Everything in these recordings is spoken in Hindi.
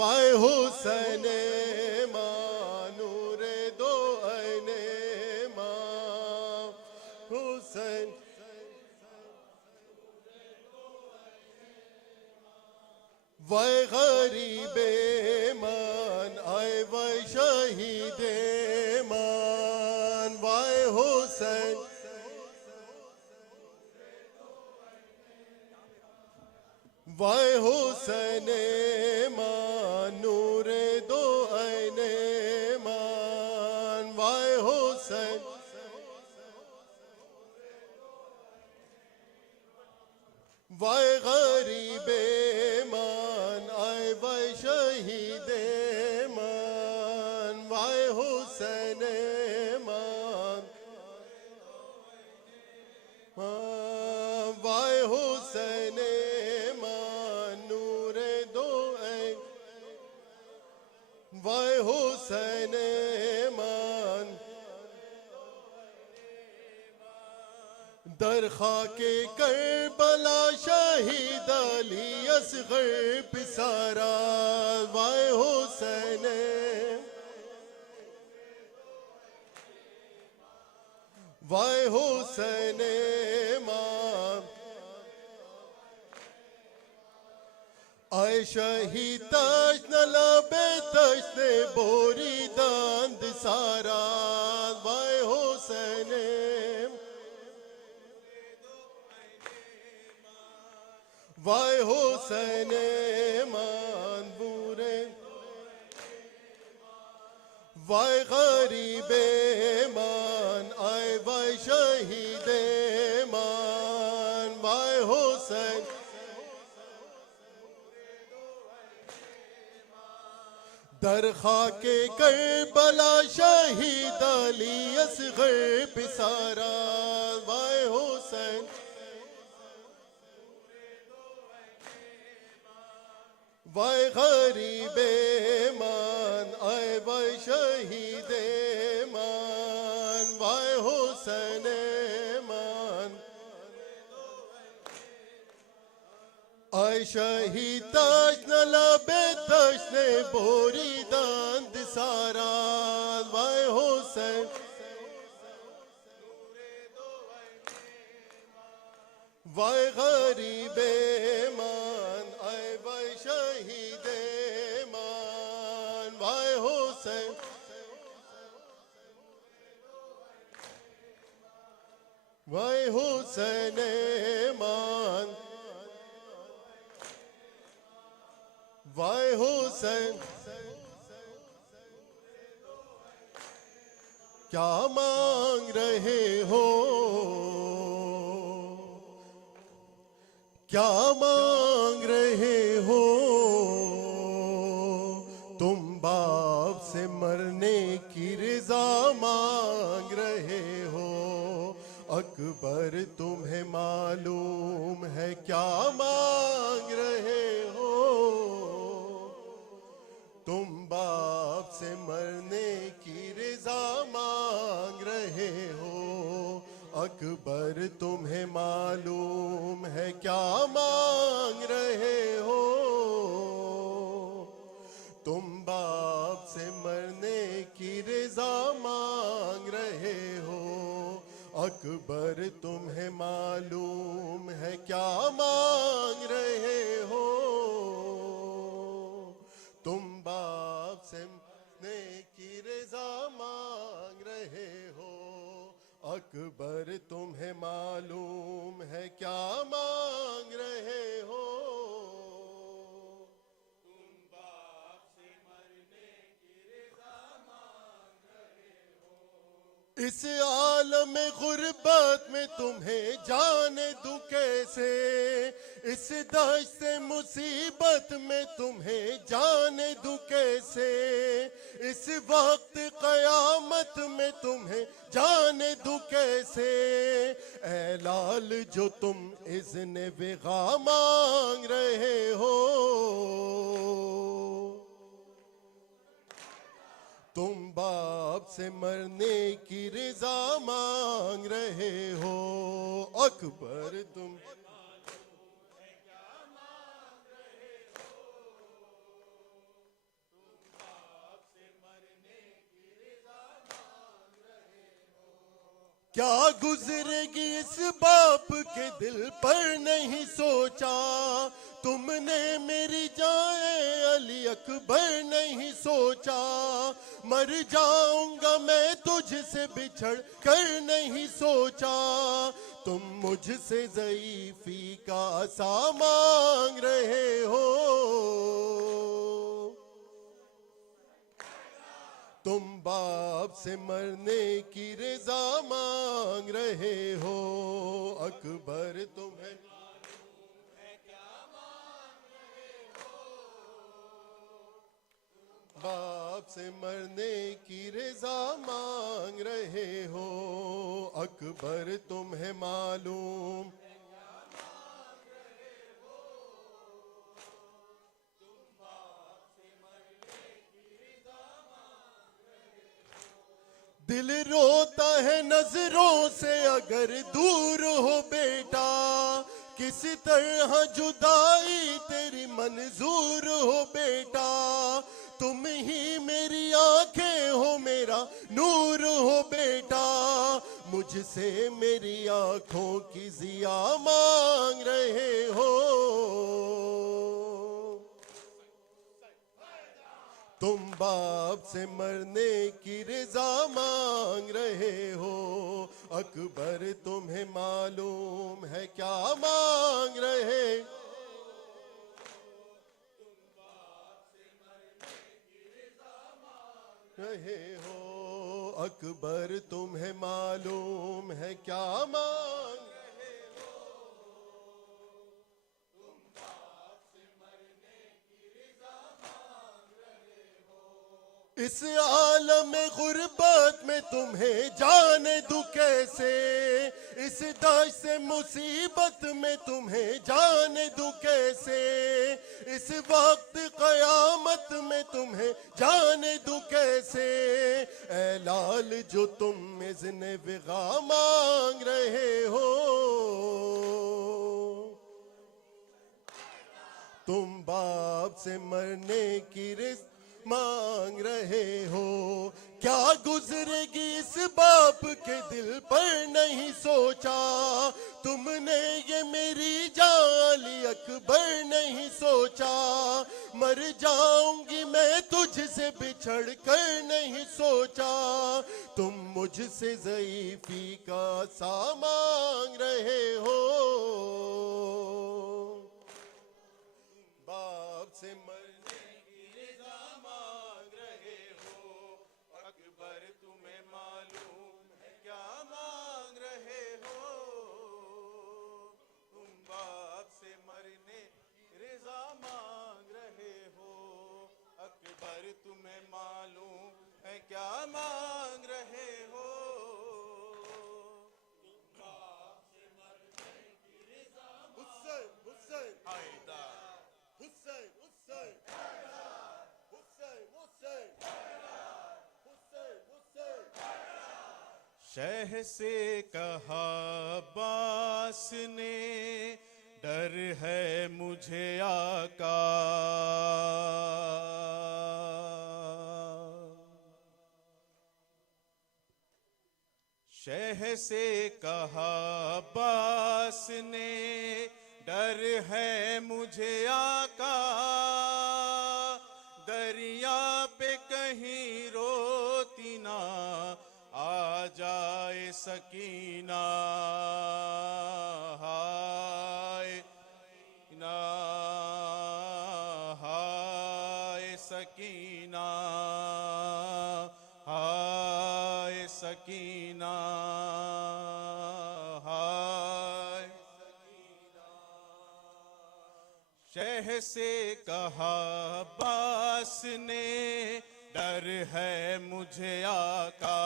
वाय हुसैन मानूर दो ऐने मां हुसैन वाय गरीबे मान आए वाय शहीदे मान वाय हुसैन वाय हुसैन मान नूर दो ऐने मान वाय हुसैन वाय गरीबे मान आए वाय शहीदे मान वाय हुसैन मान वाय हुसैन वाय हुसैन मान दरखा के करबला शहीद अली असगर पिसारा वाय हुसैन वाय हुसैन मान आय शहीद तश न लबे तश ने बोरी दांद सारा वाय हुसैन वाय हुसैन मान बूरे वाय गरीबे मान आय वाय शहीदे मान वाय हुसैन दरखा के करबला शहीद अली असगर पिसारा वाय हुसैन वाय गरीबे मान आए वाय शहीदे मान वाय हुसैन मान आय शहीद तश न लबे तश ने बोरी दांद सारा वाय हुसैन वाय गरीबे मान आए वाय शहीदे मान वाय हुसैन वाय हुसैन मान वाय हुसैन क्या मांग रहे हो क्या मांग रहे हो तुम बाप से मरने की रज़ा मांग रहे हो अकबर तुम्हें मालूम है क्या मांग रहे हो तुम बाप से मरने की रज़ा मांग रहे हो अकबर तुम्हें मालूम है क्या मांग रहे हो तुम बाप से मरने की रज़ा मांग रहे हो अकबर तुम्हें मालूम है क्या मांग रहे हो तुम बाप से मरने की रज़ा मांग रहे हो अकबर तुम्हें मालूम है क्या मांग रहे हो तुम बाप से मरने की रज़ा मांग रहे हो इस आलम गुर्बत में तुम्हें जाने दूं कैसे इस दश्त मुसीबत में तुम्हें जाने दूं कैसे इस वक्त कयामत में तुम्हें जाने दूं कैसे ऐ लाल जो तुम इज़्न विगा मांग रहे हो तुम बाप से मरने की रज़ा मांग रहे हो अकबर तुम क्या गुजरेगी इस बाप के दिल पर नहीं सोचा, तुमने मेरी जाए अली अकबर नहीं सोचा। मर जाऊंगा मैं तुझसे बिछड़ कर नहीं सोचा, तुम मुझसे ज़ईफ़ी का सा मांग रहे हो। तुम बाप से मरने की रज़ा मांग रहे हो, अकबर तुम्हें बाप से मरने की रज़ा मांग रहे हो, अकबर तुम्हें मालूम दिल रोता है नजरों से अगर दूर हो बेटा, किस तरह जुदाई तेरी मंजूर हो बेटा। तुम ही मेरी आंखें हो मेरा नूर हो बेटा, मुझसे मेरी आंखों की जिया मांग रहे हो। तुम बाप से मरने की रज़ा मांग रहे हो, अकबर तुम्हें मालूम है क्या मांग रहे। रहे हो अकबर तुम्हें मालूम है क्या मांग। इस आलम गुर्बत में तुम्हें जाने दूं कैसे, इस दश से मुसीबत में तुम्हें जाने दूं कैसे, इस वक्त कयामत में तुम्हें जाने दूं कैसे। ऐ लाल जो तुम इज़्ने विगा मांग रहे हो, तुम बाप से मरने की रिज़्क़ मांग रहे हो। क्या गुजरेगी इस बाप के दिल पर नहीं सोचा, तुमने ये मेरी जाली अकबर नहीं सोचा। मर जाऊंगी मैं तुझसे बिछड़ कर नहीं सोचा, तुम मुझसे ज़ईफ़ी का सा मांग रहे हो। बाप से मरने की रज़ा मांग रहे हो, अकबर तुम्हें मालूम है क्या मांग रहे हो। तुम बाप से मरने की रज़ा मांग रहे हो, अकबर तुम्हें मालूम है क्या मांग रहे हो। हुसैन हुसैन हैदर, हुसैन हुसैन हुसैन हुसैन हुसैन हुसैन। शह से कहा अब्बास ने, डर है मुझे आका। शह से कहा अब्बास ने, डर है मुझे आका। दरिया पे कहीं रोती ना आ जाए सकीना, हाय ना हाय सकीना, हाय सकीना, हाय। शह से कहा अब्बास ने, डर है मुझे आका।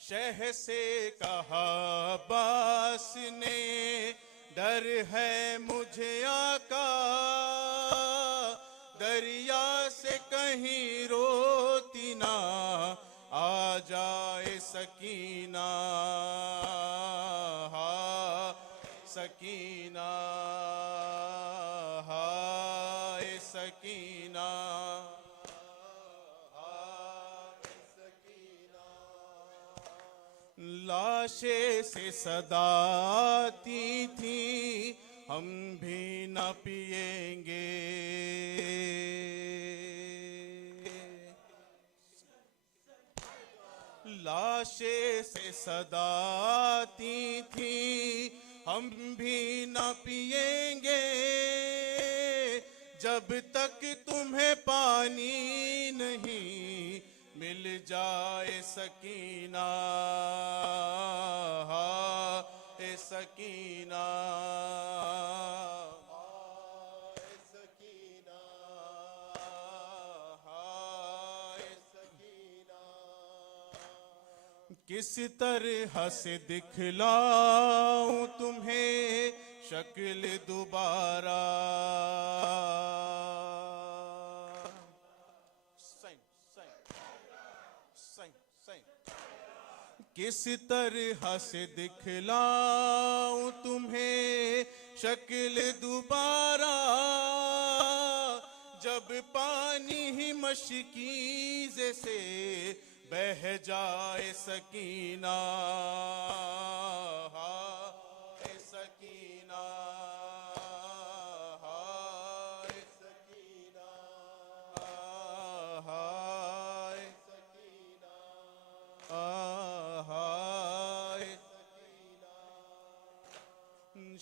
शह से कहा अब्बास ने, डर है मुझे आका। दरिया से कहीं रोती ना आ जाए सकीना, सकीना, हाय सकीना। लाशें से सदाती थी, हम भी न पिएंगे। लाशें से सदाती थी, हम भी न पिएंगे। जब तक तुम्हें पानी नहीं मिल जाए सकीना, ए सकीना, सकीना, सकीना। किस तरह से दिखलाऊं तुम्हें शक्ल दोबारा। किस तरह से दिखलाऊं तुम्हें शक्ल दोबारा, जब पानी ही मशकीज़े से बह जाए सकीना, ए सकीना, ए सकीना,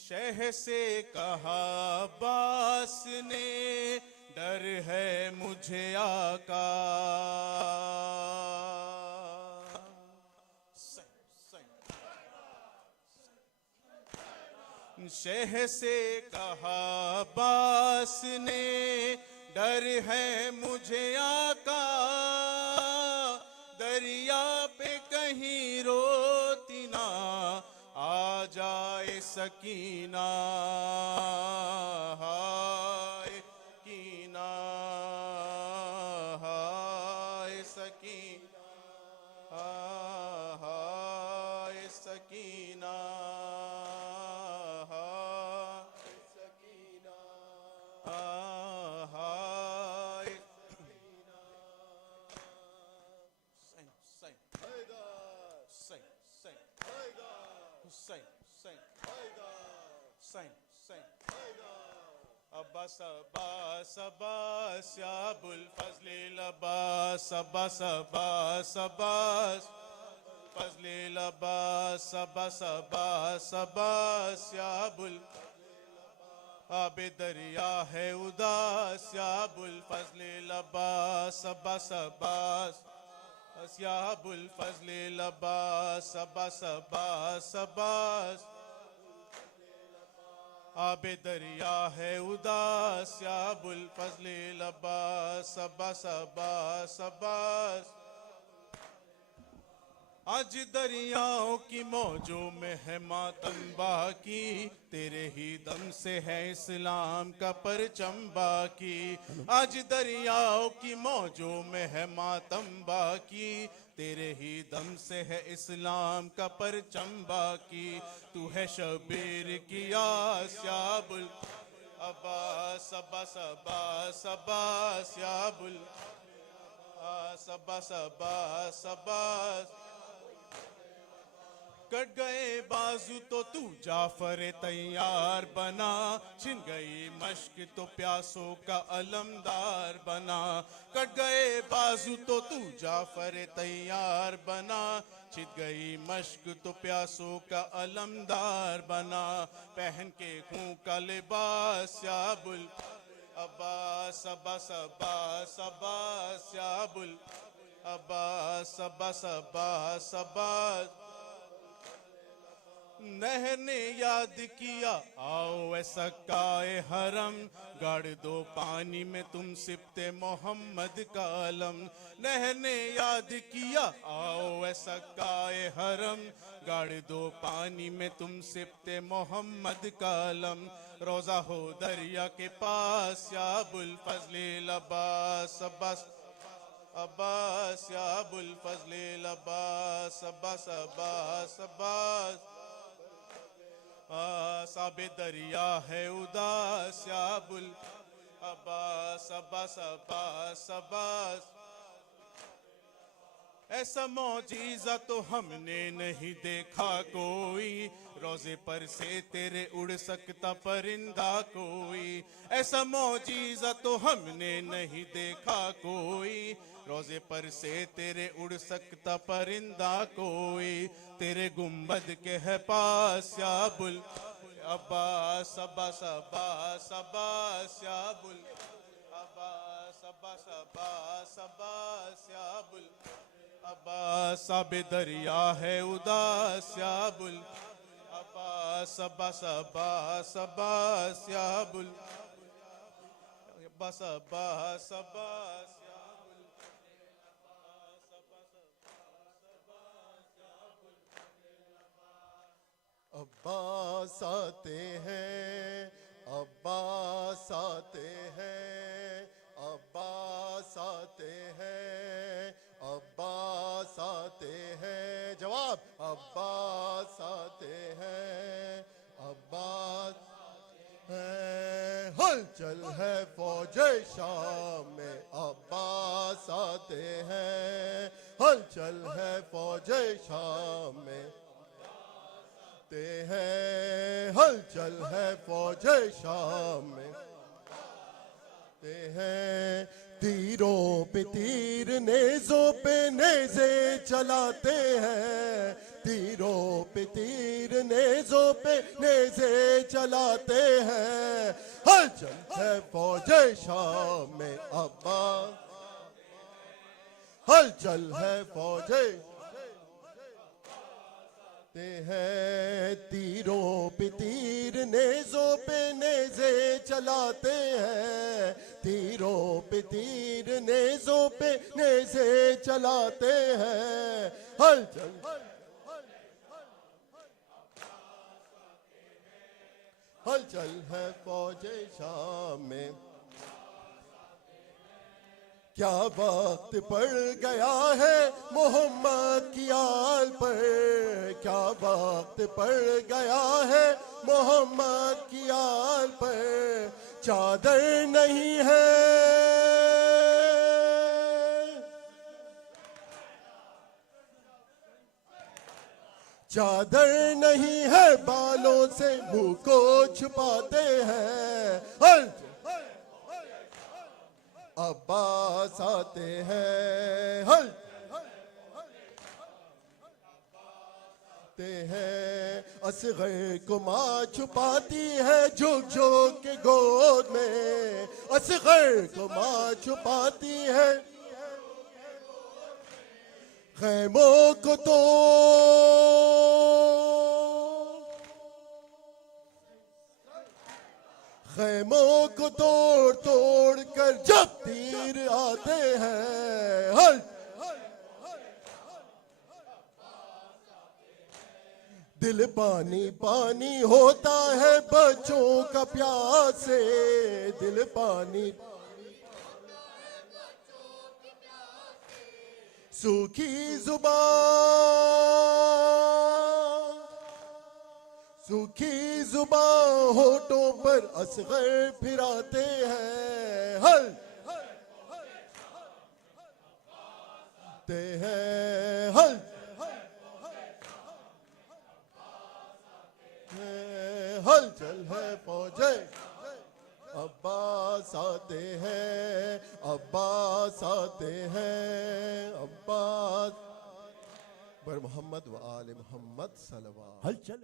शह से कहा बास ने, डर है मुझे आका। शह से कहा बास ने, डर है मुझे आका। दरिया पे कहीं रोती ना आ जाए सकीना, हाय कीना, हाय सकीना, हाय सकीना, हाय सकीना, हाय अब्बास अब्बास अब्बास या अबुल फजल अब्बास अब्बास अब्बास अब्बास फजल अब्बास अब्बास अब्बास अब्बास या अबुल आबे दरिया है उदास या अबुल फजल अब्बास अब्बास अब्बास या अबुल फजल अब्बास अब्बास अब्बास अब्बास आबे दरिया है उदास या अबुल फजल अब्बास अब्बास अब्बास अब्बास। आज दरियाओं की मौजों में है मातम बाकी, तेरे ही दम से है इस्लाम का परचम बाकी। आज दरियाओं की मौजों में है मातम बाकी, तेरे ही दम से है इस्लाम का परचम बाकी। तू है शबीर की आस या अबुल अब्बास अब्बास अब्बास अब्बास या अबुल अब्बास अब्बास अब्बास। कट गए बाजू तो तू जाफर तैयार बना, छिन गई मश्क तो प्यासों का अलमदार बना। कट गए बाजू तो तू जाफर तैयार बना, छिन गई मश्क तो प्यासों का अलमदार बना। पहन के खूं का लिबास या अबुल अब्बास अब्बास अब्बास अब्बास या अबुल अब्बास अब्बास अब्बास अब्बास। नहर ने याद किया आओ ऐसा काए हरम, गाड़ दो पानी में तुम सिपते मोहम्मद का अलम। नहर ने याद किया आओ ऐसा काए हरम, गाड़ दो पानी में तुम सिपते मोहम्मद का अलम। रोजा हो दरिया के पास या अबुल फजल अब्बास अब्बास अब्बास या अबुल फजल अब्बास अब्बास अब्बास अब्बास। साबे दरिया है उदास या अबुल अब्बास अब्बास अब्बास अब्बास। ऐसा मौजीजा तो हमने नहीं देखा कोई, रोजे पर से तेरे उड़ सकता परिंदा कोई। ऐसा मौजीजा तो हमने नहीं देखा कोई, रोजे पर से तेरे उड़ सकता परिंदा कोई। तेरे गुंबद के है पास या बुल अब्बास अब्बास अब्बास अब्बास या बुल अब्बास अब्बास अब्बास अब्बास या बुल अब्बास। आबे दरिया है उदास या बुल अब्बास अब्बास अब्बास अब्बास या बुल अब्बास अब्बास अब्बास या बुल अब्बास अब्बास अब्बास आते हैं, अब्बास आते हैं, अब्बास आते हैं, अब्बास आते हैं। जवाब अब्बास आते हैं, अब्बास हैं। हलचल है फौजे शाम में, अब्बास आते हैं। हलचल है फौजे शाम में आते हैं। हलचल है फौजे शाम में आते हैं। तीरों पे तीर, नेज़ों पे नेज़े चलाते हैं। तीरों पे तीर, नेज़ों पे नेज़े चलाते हैं। हलचल है फौजे शाम में अब्बास, हलचल है फौजे हैं। तीरों पे तीर, नेज़ों पे नेज़े चलाते हैं। तीरों पे तीर, नेज़ों पे नेज़े चलाते हैं। हलचल हलचल है फौजे शाम में। क्या वक्त पड़ गया है मोहम्मद की आल पर, क्या वक्त पड़ गया है मोहम्मद की आल पर। चादर नहीं है, चादर नहीं है, बालों से मुंह को छुपाते हैं। अब्बास आते हैं, हल हैं। असगर को माँ छुपाती है झुक झुक के गोद में। असगर को माँ छुपाती है खैमों को तो, खैमों को तोड़ तोड़ कर जब तीर आते हैं। हल दिल पानी पानी होता है बच्चों का प्यास से। दिल पानी सूखी जुबान, सूखी जुबान होठों पर असगर फिराते हैं। हल ते हैं, हल हलचल है फौजे अब्बास आते हैं। अब्बास आते हैं, अब्बास पर मोहम्मद व आले मोहम्मद सलवा। हलचल